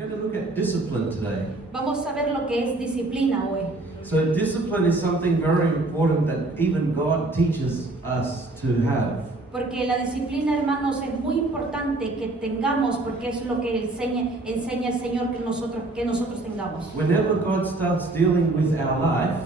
going to look at discipline today. Vamos a ver lo que es disciplina hoy. So discipline is something very important that even God teaches us to have. Porque la disciplina, hermanos, es muy importante que tengamos, porque es lo que enseña el Señor que nosotros tengamos. Whenever God starts dealing with our life,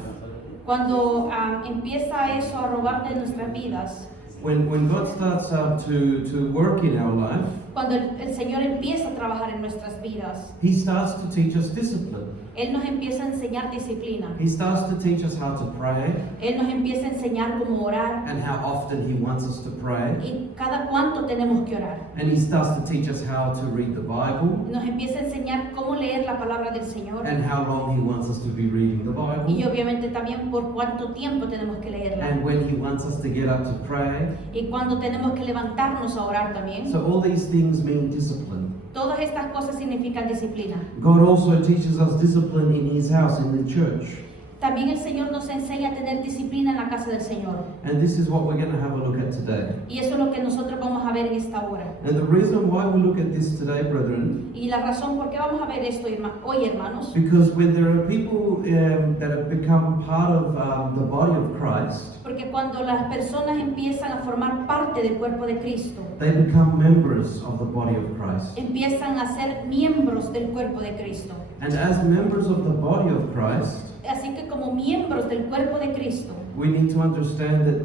Cuando empieza eso a robar de nuestras vidas, when God starts to work in our life, cuando el Señor empieza a trabajar en nuestras vidas, He starts to teach us discipline. Él nos empieza a enseñar disciplina. He starts to teach us how to pray Él nos empieza a enseñar cómo orar and how often He wants us to pray. y cada cuánto tenemos que orar. And He starts to teach us how to read the Bible Nos empieza a enseñar cómo leer la palabra del Señor and how long He wants us to be reading the y Bible. obviamente también por cuánto tiempo tenemos que leerla And when He wants us to get up to pray. y cuándo tenemos que levantarnos a orar también. So all these things mean discipline. Todas estas cosas significan disciplina. God also teaches us discipline in His house, in the church. También el Señor nos enseña a tener disciplina en la casa del Señor. And this is what we're going to have a look at today. Y eso es lo que nosotros vamos a ver en esta hora. And the reason why we look at this today, brethren, Y la razón por qué vamos a ver esto hoy, hermanos, because when there are people that have become part of the body of Christ, porque cuando las personas empiezan a formar parte del cuerpo de Cristo, they become members of the body of Christ. empiezan a ser miembros del cuerpo de Cristo. And as members of the body of Christ, Así que como miembros del cuerpo de Cristo, we need to understand that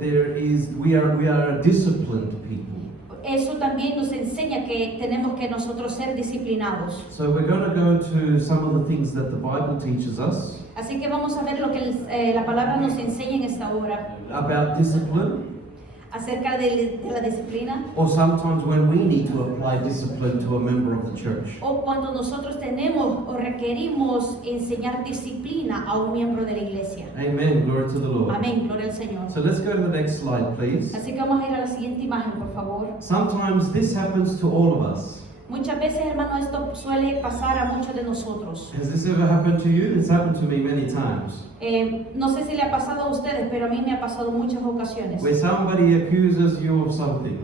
we are a disciplined people. eso también nos enseña que tenemos que nosotros ser disciplinados. So we're going to go to some of the things that the Bible teaches us Así que vamos a ver lo que la palabra nos enseña en esta hora about discipline, acerca de la disciplina, or sometimes when we need to apply discipline to a member of the church. o cuando nosotros tenemos o requerimos enseñar disciplina a un miembro de la iglesia. Amen. Glory to the Lord. Amén, gloria al Señor. So let's go to the next slide, please. Así que vamos a ir a la siguiente imagen, por favor. Sometimes this happens to all of us. Muchas veces, hermano, esto suele pasar a muchos de nosotros. Has this ever happened to you? It's happened to me many times. No sé si le ha pasado a ustedes, pero a mí me ha pasado muchas ocasiones. Where somebody accuses you of something.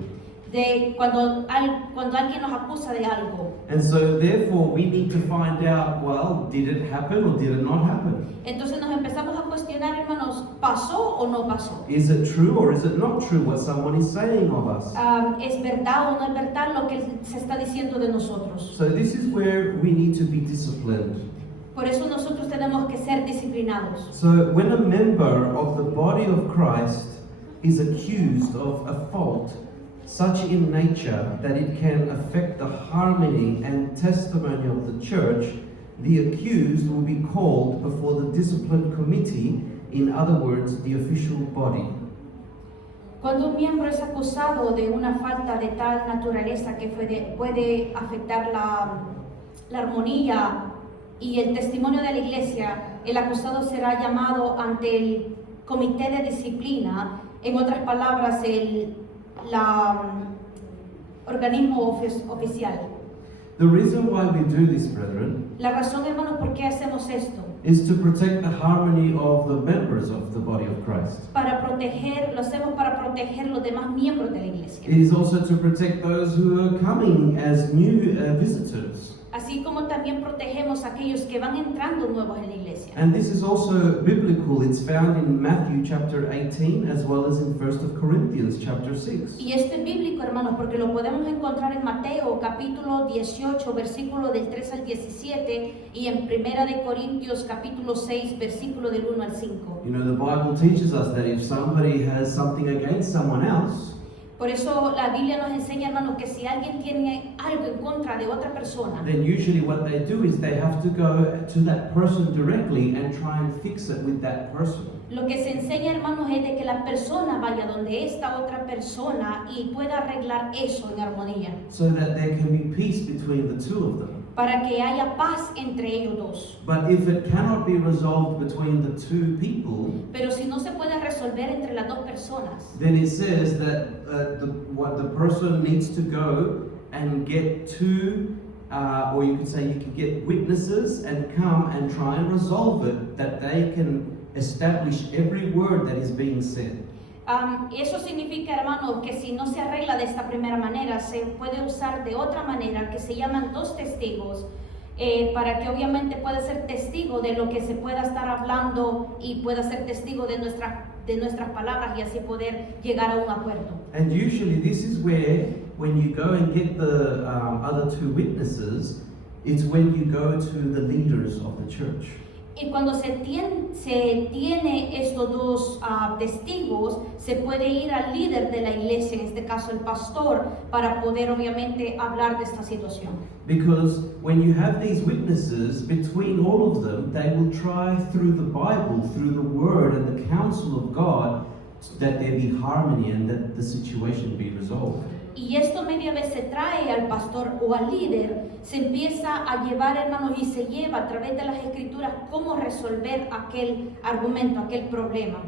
De cuando alguien nos acusa de algo. And so therefore we need to find out, well, did it happen or did it not happen? Entonces nos empezamos a cuestionar, hermanos, ¿pasó o no pasó? Is it true or is it not true what someone is saying of us? ¿Es verdad o no es verdad lo que se está diciendo de nosotros? So this is where we need to be disciplined. Por eso nosotros tenemos que ser disciplinados. So when a member of the body of Christ is accused of a fault such in nature that it can affect the harmony and testimony of the church, the accused will be called before the discipline committee, in other words, the official body. Cuando un miembro es acusado de una falta de tal naturaleza que puede afectar la armonía y el testimonio de la iglesia, el acusado será llamado ante el comité de disciplina, en otras palabras, el organismo oficial. The reason why we do this, brethren, La razón, hermanos, por qué hacemos esto, is to protect the harmony of the members of the body of Christ. lo hacemos para proteger los demás miembros de la iglesia. It is also to protect those who are coming as new visitors. Así como también protegemos a aquellos que van entrando nuevos en la iglesia. And this is also biblical. It's found in Matthew chapter 18 as well as in 1 Corinthians chapter 6. Y esto es bíblico, hermanos, porque lo podemos encontrar en Mateo capítulo 18, versículo del 3 al 17, y en 1 de Corintios capítulo 6, versículo del 1 al 5. You know, the Bible teaches us that if somebody has something against someone else, Por eso la Biblia nos enseña, hermanos, que si alguien tiene algo en contra de otra persona, then usually what they do is they have to go to that person directly and try and fix it with that person. lo que se enseña, hermanos, es de que la persona vaya donde esta otra persona y pueda arreglar eso en armonía, So that there can be peace between the two of them. para que haya paz entre ellos dos. But if it cannot be resolved between the two people, Pero si no se puede resolver entre las dos personas, then it says that the person needs to go and get two, or you could say you can get witnesses and come and try and resolve it, that they can establish every word that is being said. Eso significa, hermanos, que si no se arregla de esta primera manera, se puede usar de otra manera, que se llaman dos testigos, para que obviamente pueda ser testigo de lo que se pueda estar hablando y pueda ser testigo de nuestras palabras y así poder llegar a un acuerdo. And usually this is where, when you go and get the other two witnesses, it's when you go to the leaders of the church. Y cuando se tiene estos dos testigos, se puede ir al líder de la iglesia, en este caso el pastor, para poder obviamente hablar de esta situación. Because when you have these witnesses, between all of them, they will try through the Bible, through the Word and the counsel of God, that there be harmony and that the situation be resolved. Y esto media vez se trae al pastor o al líder, se empieza a llevar, hermanos, y se lleva a través de las escrituras cómo resolver aquel argumento, aquel problema.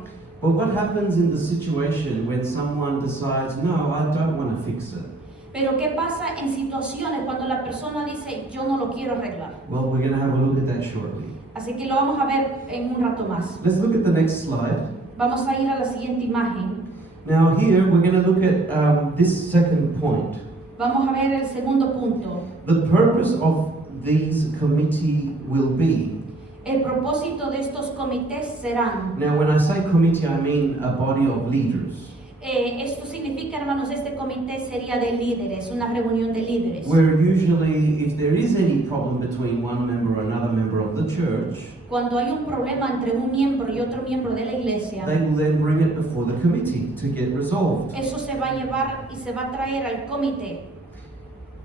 But what happens in the situation when someone decides, no, I don't want to fix it? Pero ¿qué pasa en situaciones cuando la persona dice, yo no lo quiero arreglar? Well, we're going to have a look at that shortly. Así que lo vamos a ver en un rato más. Let's look at the next slide. Vamos a ir a la siguiente imagen. Now here we're going to look at this second point. Vamos a ver el segundo punto. The purpose of these committee will be. El propósito de estos comités serán. Now when I say committee, I mean a body of leaders. Esto significa, hermanos, este comité sería de líderes, una reunión de líderes. Where usually, if there is any problem between one member or another member of the church, Cuando hay un problema entre un miembro y otro miembro de la iglesia, they will then bring it before the committee to get resolved. eso se va a llevar y se va a traer al comité.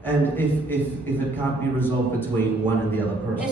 And if it can't be resolved between one and the other person.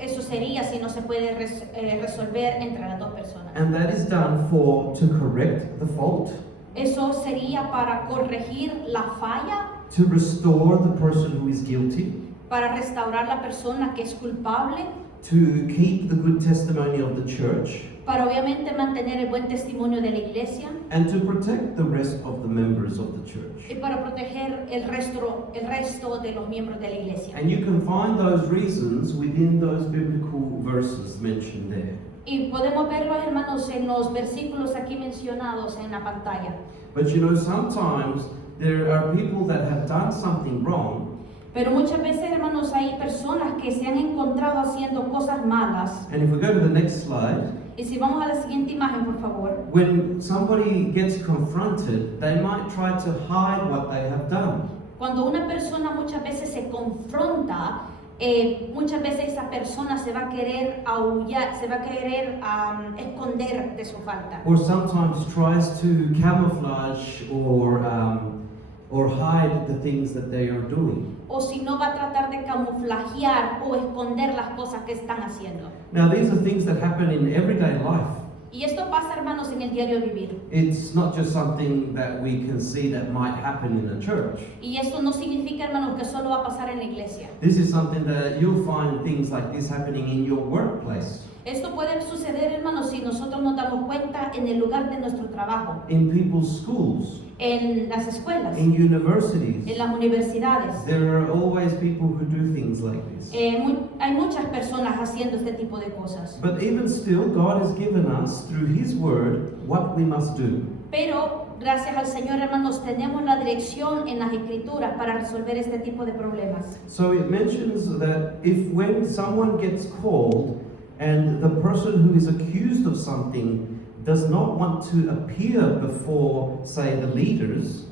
Eso sería si no se puede resolver entre las dos personas. And that is done to correct the fault, Eso sería para corregir la falla, to restore the person who is guilty, para restaurar la persona que es culpable, to keep the good testimony of the church, para obviamente mantener el buen testimonio de la iglesia and to protect the rest of the members of the church. y para proteger el resto de los miembros de la iglesia. And you can find those reasons within those biblical verses mentioned there. Y podemos verlo, hermanos, en los versículos aquí mencionados en la pantalla. But you know, sometimes there are people that have done something wrong, Pero muchas veces, hermanos, hay personas que se han encontrado haciendo cosas malas. and if we go to the next slide, Y si vamos a la siguiente imagen, por favor. when somebody gets confronted, they might try to hide what they have done. Cuando una persona muchas veces se confronta, muchas veces esa persona se va a querer aullar, se va a querer esconder de su falta. Or sometimes tries to camouflage or hide the things that they are doing. O si no, va a tratar de camuflajear o esconder las cosas que están haciendo. Now, these are things that happen in everyday life. Y esto pasa, hermanos, en el diario vivir. It's not just something that we can see that might happen in a church. Y esto no significa, hermanos, que solo va a pasar en la iglesia. This is something that you'll find things like this happening in your workplace, Esto puede suceder, hermanos, si nosotros nos damos cuenta en el lugar de nuestro trabajo, in people's schools, en las escuelas, in universities. en las universidades. There are always people who do things like this. Hay muchas personas haciendo este tipo de cosas. But even still, God has given us, through His Word, what we must do. Pero gracias al Señor, hermanos, tenemos la dirección en las Escrituras para resolver este tipo de problemas. So it mentions that when someone gets called and the person who is accused of something does not want to appear before, say, the leaders,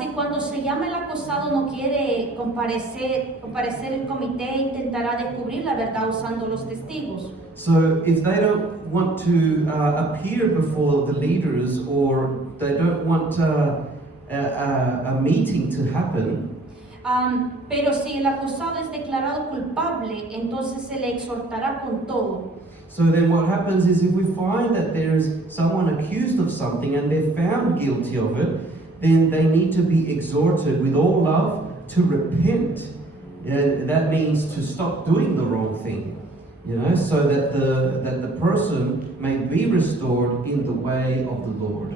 Si cuando se llama el acusado no quiere comparecer el comité intentará descubrir la verdad usando los testigos. so if they don't want to appear before the leaders, or they don't want a meeting to happen, Pero si el acusado es declarado culpable, entonces se le exhortará con todo. so then what happens is, if we find that there is someone accused of something and they're found guilty of it, then they need to be exhorted with all love to repent. That means to stop doing the wrong thing, so that the person may be restored in the way of the Lord.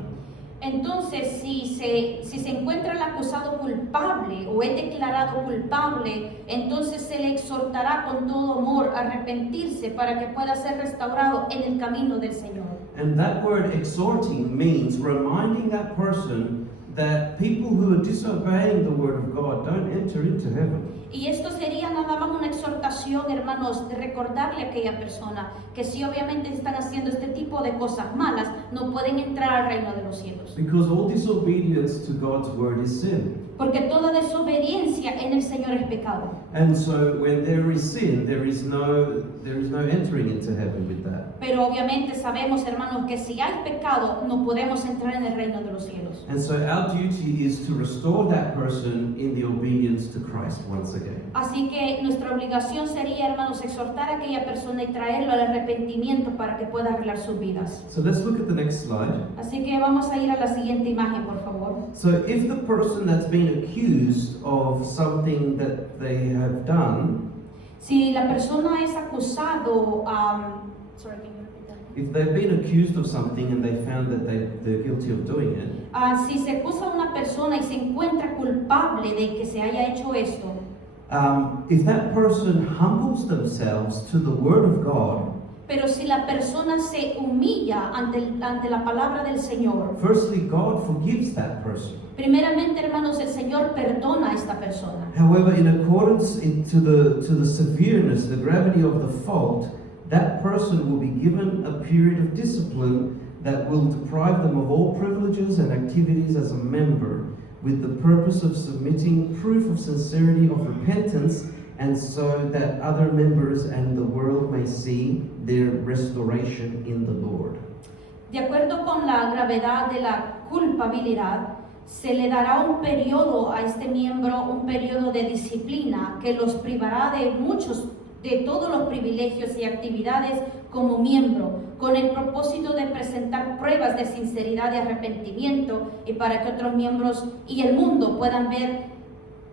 Entonces, si se encuentra el acusado culpable o es declarado culpable, entonces se le exhortará con todo amor a arrepentirse para que pueda ser restaurado en el camino del Señor. And that word exhorting means reminding that person that people who are disobeying the word of God don't enter into heaven. Y esto sería nada más una exhortación, hermanos, de recordarle a aquella persona que si obviamente están haciendo este tipo de cosas malas, no pueden entrar al reino de los cielos. Because all disobedience to God's word is sin. Porque toda desobediencia en el Señor es pecado. And so when there is sin, there is no entering into heaven with that. Pero obviamente sabemos, hermanos, que si hay pecado, no podemos entrar en el reino de los cielos. And so our duty is to restore that person in the obedience to Christ once again. Así que nuestra obligación sería, hermanos, exhortar a aquella persona y traerlo al arrepentimiento para que pueda arreglar sus vidas. So let's look at the next slide. Así que vamos a ir a la siguiente imagen, por favor. So if the person that's been accused of something that they have done, Si la persona es acusado, sorry, can you repeat that? if they've been accused of something and they found that they're guilty of doing it, Si se acusa a una persona y se encuentra culpable de que se haya hecho esto, if that person humbles themselves to the word of God, pero si la persona se humilla ante la palabra del Señor, firstly, God forgives that person. primeramente, hermanos, el Señor perdona a esta persona. However, in accordance to the severeness, the gravity of the fault, that person will be given a period of discipline that will deprive them of all privileges and activities as a member, with the purpose of submitting proof of sincerity of repentance, and so that other members and the world may see their restoration in the Lord. De acuerdo con la gravedad de la culpabilidad, se le dará un periodo a este miembro, un periodo de disciplina que los privará de todos los privilegios y actividades como miembro, con el propósito de presentar pruebas de sinceridad y arrepentimiento y para que otros miembros y el mundo puedan ver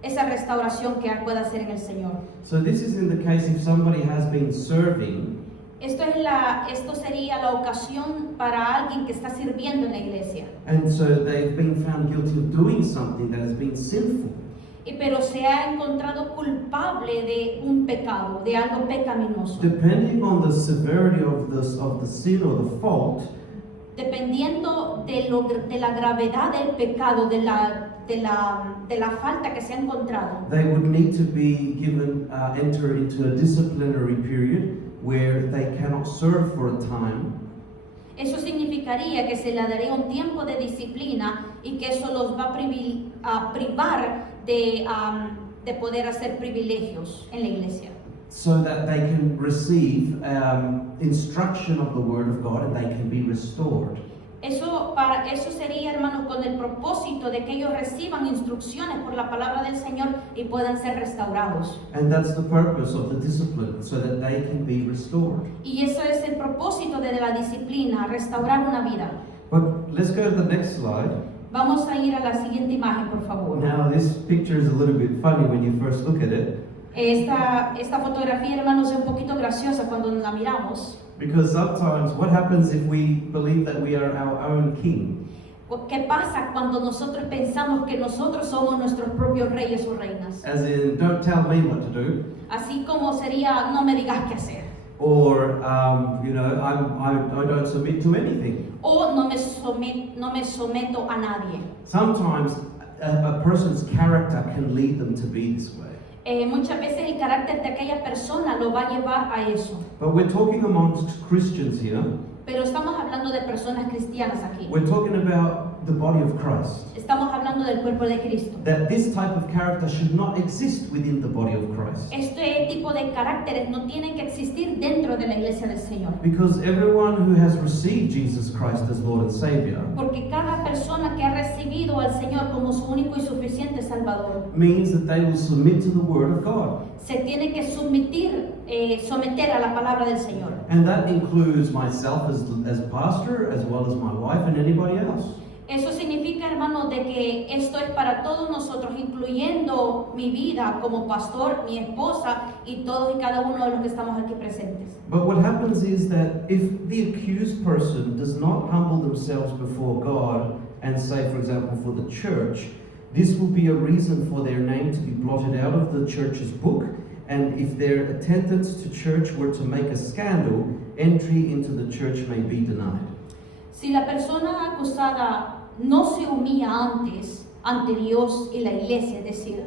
esa restauración que pueda hacer en el Señor. So this is in the case if somebody has been serving Esto sería la ocasión para alguien que está sirviendo en la iglesia. and so they've been found guilty of doing something that has been sinful. Pero se ha encontrado culpable de un pecado, de algo pecaminoso. Depending on the severity of the sin or the fault, Dependiendo de la gravedad del pecado, de la falta que se ha encontrado, they would need to be given enter into a disciplinary period where they cannot serve for a time. eso significaría que se le daría un tiempo de disciplina y que eso los va a privar de poder hacer privilegios en la iglesia. So that they can receive instruction of the Word of God and they can be restored. Eso sería, hermanos, con el propósito de que ellos reciban instrucciones por la palabra del Señor y puedan ser restaurados. And that's the purpose of the discipline, so that they can be restored. Y eso es el propósito de la disciplina, restaurar una vida. But let's go to the next slide. Vamos a ir a la siguiente imagen, por favor. Now, this picture is a little bit funny when you first look at it, Esta fotografía, hermanos, es un poquito graciosa cuando la miramos. because sometimes what happens if we believe that we are our own king? ¿Qué pasa cuando nosotros pensamos que nosotros somos nuestros propios reyes o reinas? As in, don't tell me what to do, Así como sería, no me digas qué hacer. or I don't submit to anything. O no me someto a nadie. Sometimes a person's character can lead them to be this way. Muchas veces el carácter de aquella persona lo va a llevar a eso. But we're talking amongst Christians here. Pero estamos hablando de personas cristianas aquí. We're talking about the body of Christ. Estamos hablando del cuerpo de Cristo. That this type of character should not exist within the body of Christ. Este tipo de caracteres no tienen que existir dentro de la iglesia del Señor. Because everyone who has received Jesus Christ as Lord and Savior Porque cada persona que ha recibido al Señor como su único y suficiente Salvador means that they will submit to the Word of God. se tiene que someter a la palabra del Señor. And that includes myself as pastor, as well as my wife and anybody else. Eso significa, hermano, de que esto es para todos nosotros, incluyendo mi vida como pastor, mi esposa y todos y cada uno de los que estamos aquí presentes. But what happens is that if the accused person does not humble themselves before God and say, for example, for the church, this will be a reason for their name to be blotted out of the church's book, and if their attendance to church were to make a scandal, entry into the church may be denied. Si la persona acusada no se humilla antes ante Dios y la iglesia, es decir,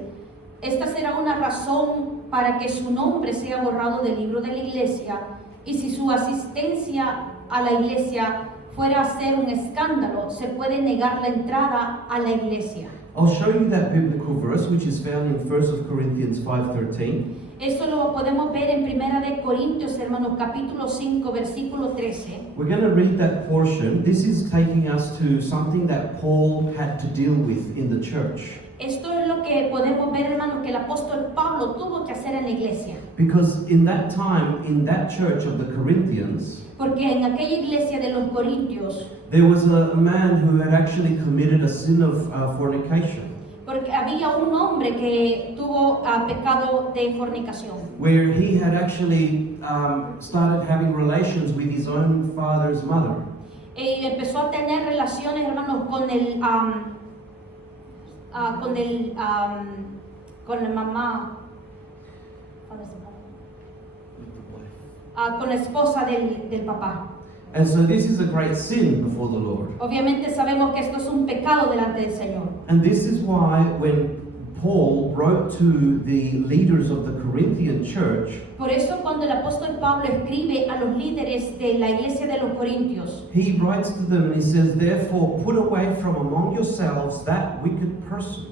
Esta será una razón para que su nombre sea borrado del libro de la iglesia, y si su asistencia a la iglesia fuera a ser un escándalo, se puede negar la entrada a la iglesia. I'll show you that biblical verse, which is found in 1 Corinthians 5:13. Esto lo podemos ver en 1 de Corintios, hermanos, capítulo 5, versículo 13. We're going to read that portion. This is taking us to something that Paul had to deal with in the church. Esto es lo que podemos ver, hermanos, que el apóstol Pablo tuvo que hacer en la iglesia. Because in that time, in that church of the Corinthians, Porque en aquella iglesia de los Corintios, there was a man who had actually committed a sin of fornication, porque había un hombre que tuvo pecado de fornicación, where he had actually started having relations with his own father's mother. Empezó a tener relaciones, hermanos, con la mamá, con la esposa del papá. And so this is a great sin before the Lord. Obviamente sabemos que esto es un pecado delante del Señor. And this is why when Paul wrote to the leaders of the Corinthian church, Por eso cuando el apóstol Pablo escribe a los líderes de la iglesia de los Corintios, he writes to them and he says, "Therefore put away from among yourselves that wicked person."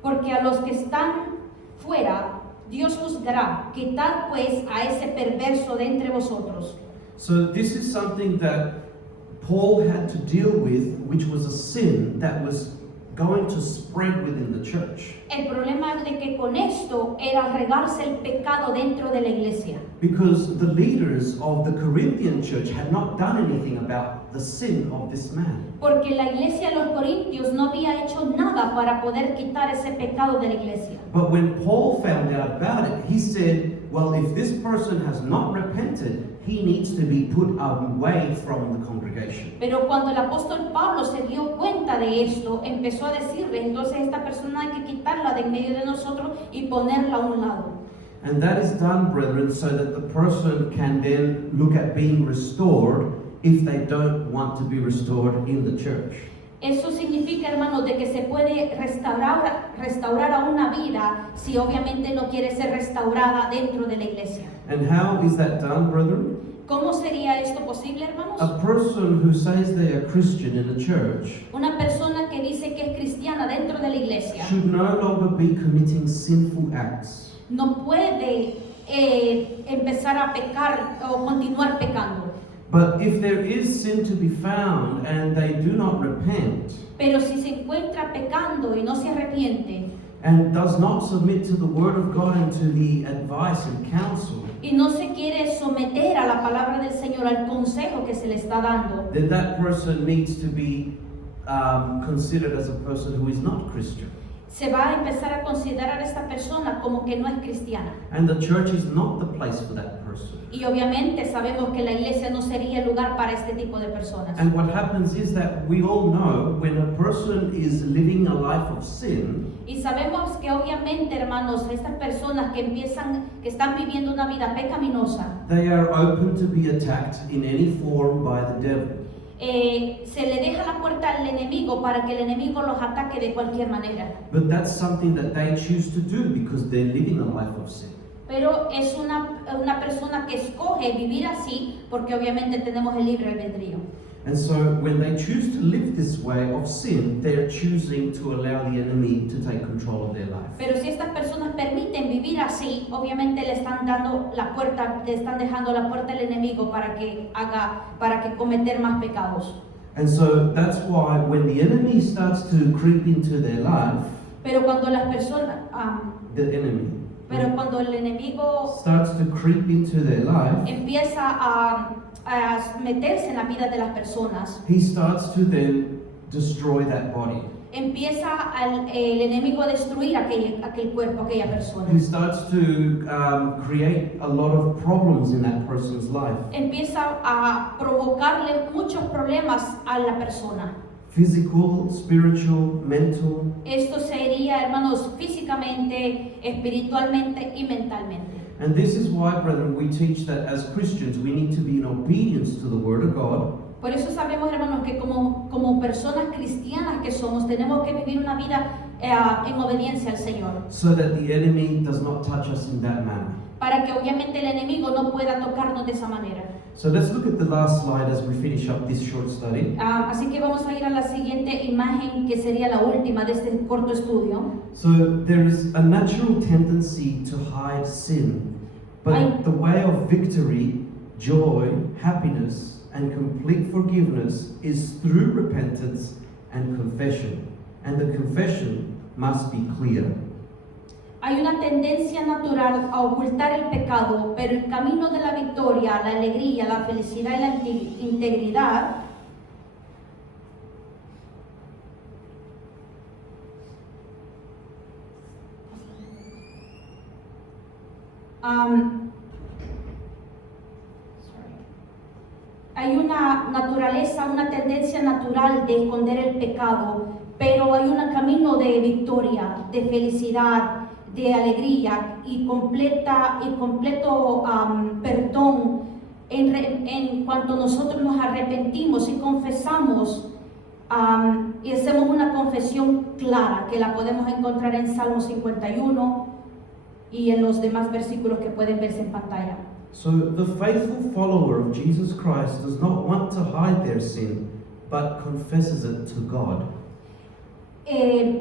porque a los que están fuera, Dios juzgará. Quitad pues a ese perverso de entre vosotros. So this is something that Paul had to deal with, which was a sin that was going to spread within the church. El problema es de que con esto era regarse el pecado dentro de la iglesia. Because the leaders of the Corinthian church had not done anything about the sin of this man. Porque la iglesia de los Corintios no había hecho nada para poder quitar ese pecado de la iglesia. But when Paul found out about it, he said, well, if this person has not repented, he needs to be put away from the congregation. Pero cuando el apóstol Pablo se dio cuenta de esto, empezó a decirle, entonces esta persona hay que quitarla de en medio de nosotros y ponerla a un lado. And that is done, brethren, so that the person can then look at being restored if they don't want to be restored in the church. Eso significa, hermanos, de que se puede restaurar a una vida si obviamente no quiere ser restaurada dentro de la iglesia. And how is that done, brethren? ¿Cómo sería esto posible, hermanos? A person who says they are Christian in a church Una persona que dice que es cristiana dentro de la iglesia should no longer be committing sinful acts. no puede empezar a pecar o continuar pecando. But if there is sin to be found and they do not repent Pero si se encuentra pecando y no se arrepiente and does not submit to the word of God and to the advice and counsel, y no se quiere someter a la palabra del Señor, al consejo que se le está dando, then that person needs to be considered as a person who is not Christian. se va a empezar a considerar a esta persona como que no es cristiana. And the church is not the place for that person. Y obviamente sabemos que la iglesia no sería el lugar para este tipo de personas. And what happens is that we all know when a person is living a life of sin, Y sabemos que obviamente, hermanos, estas personas que están viviendo una vida pecaminosa, they are open to be attacked in any form by the devil. se le deja la puerta al enemigo para que el enemigo los ataque de cualquier manera. But that's something that they choose to do because they're living a life of sin. Pero es una persona que escoge vivir así porque obviamente tenemos el libre albedrío. And so when they choose to live this way of sin, they're choosing to allow the enemy to take control of their life. Pero si estas personas permiten vivir así, obviamente le están dando la puerta, le están dejando la puerta al enemigo para que cometer más pecados. And so that's why when the enemy starts to creep into their life, Pero cuando las personas, cuando el enemigo starts to creep into their life, empieza a meterse en la vida de las personas, he starts to then destroy that body. empieza el enemigo a destruir aquel cuerpo, aquella persona. He starts to create a lot of problems in that person's life. Empieza a provocarle muchos problemas a la persona. Physical, spiritual, mental. Esto sería, hermanos, físicamente, espiritualmente y mentalmente. And this is why, brethren, we teach that as Christians we need to be in obedience to the Word of God. Por eso sabemos, hermanos, que como personas cristianas que somos, tenemos que vivir una vida en obediencia al Señor, so that the enemy does not touch us in that manner. para que obviamente el enemigo no pueda tocarnos de esa manera. So let's look at the last slide as we finish up this short study. Así que vamos a ir a la siguiente imagen, que sería la última de este corto estudio. So there is a natural tendency to hide sin, but the way of victory, joy, happiness, and complete forgiveness is through repentance and confession. And the confession must be clear. Hay una tendencia natural a ocultar el pecado, pero el camino de la victoria, la alegría, la felicidad y la integridad hay una naturaleza, una tendencia natural de esconder el pecado, pero hay un camino de victoria, de felicidad, de alegría y completo perdón en cuanto nosotros nos arrepentimos y confesamos y hacemos una confesión clara, que la podemos encontrar en Salmo 51 y en los demás versículos que pueden verse en pantalla. So the faithful follower of Jesus Christ does not want to hide their sin, but confesses it to God.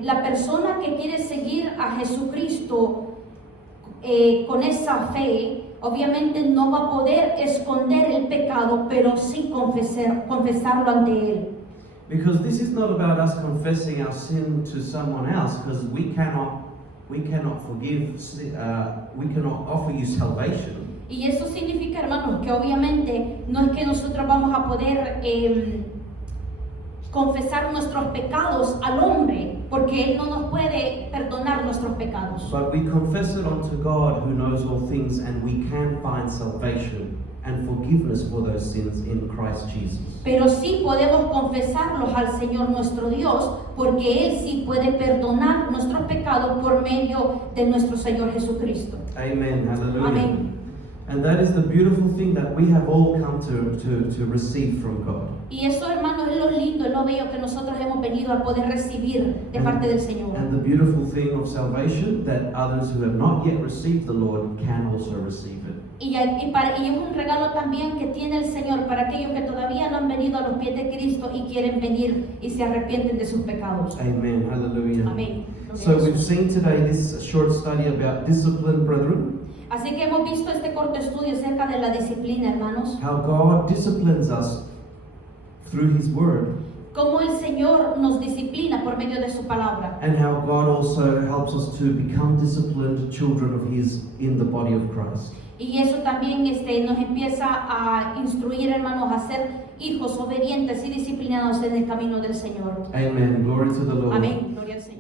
La persona que quiere seguir a Jesucristo con esa fe, obviamente no va a poder esconder el pecado, pero sí confesarlo ante Él. Because this is not about us confessing our sin to someone else, because we cannot forgive, we cannot offer you salvation. Y eso significa, hermanos, que obviamente no es que nosotros vamos a poder confesar nuestros pecados al hombre, porque Él no nos puede perdonar nuestros pecados. But we confess it unto God, who knows all things, and we can find salvation and forgiveness for those sins in Christ Jesus. Pero sí podemos confesarlos al Señor nuestro Dios, porque Él sí puede perdonar nuestros pecados por medio de nuestro Señor Jesucristo. Amen. Hallelujah. Amén. And that is the beautiful thing that we have all come to receive from God. Y eso, hermanos, es lo lindo, es lo bello que nosotros hemos venido a poder recibir de parte del Señor. And the beautiful thing of salvation, that others who have not yet received the Lord can also receive it. Y es un regalo también que tiene el Señor para aquellos que todavía no han venido a los pies de Cristo y quieren venir y se arrepienten de sus pecados. Amen. Hallelujah. Amén. So we've seen today this short study about discipline, brethren. Así que hemos visto este corto estudio acerca de la disciplina, hermanos. How God disciplines us through His Word. Cómo el Señor nos disciplina por medio de su palabra. And how God also helps us to become disciplined children of His in the body of Christ. Y eso también nos empieza a instruir, hermanos, a ser hijos obedientes y disciplinados en el camino del Señor. Amen. Glory to the Lord. Amén. Gloria al Señor.